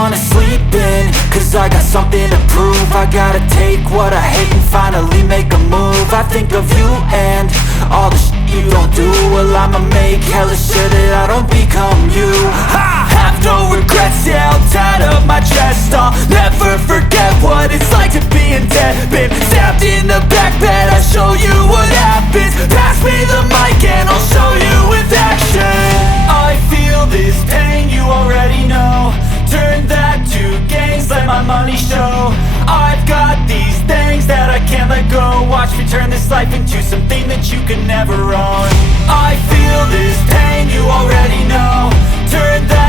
wanna sleep in, cause I got something to prove. I gotta take what I hate and finally make a move. I think of you and all the shit you don't do. Well, I'ma make hella sure that I don't become you. I have no regrets, yeah, held tight up my chest. I'll never forget what it's like to be in debt. Been stabbed in the back bed, I'll show you what happens. Pass me the mic and I'll show you with action. I feel this pain, you already know. Turn that to gains, let my money show. I've got these things that I can't let go. Watch me turn this life into something that you can never own. I feel this pain, you already know. Turn that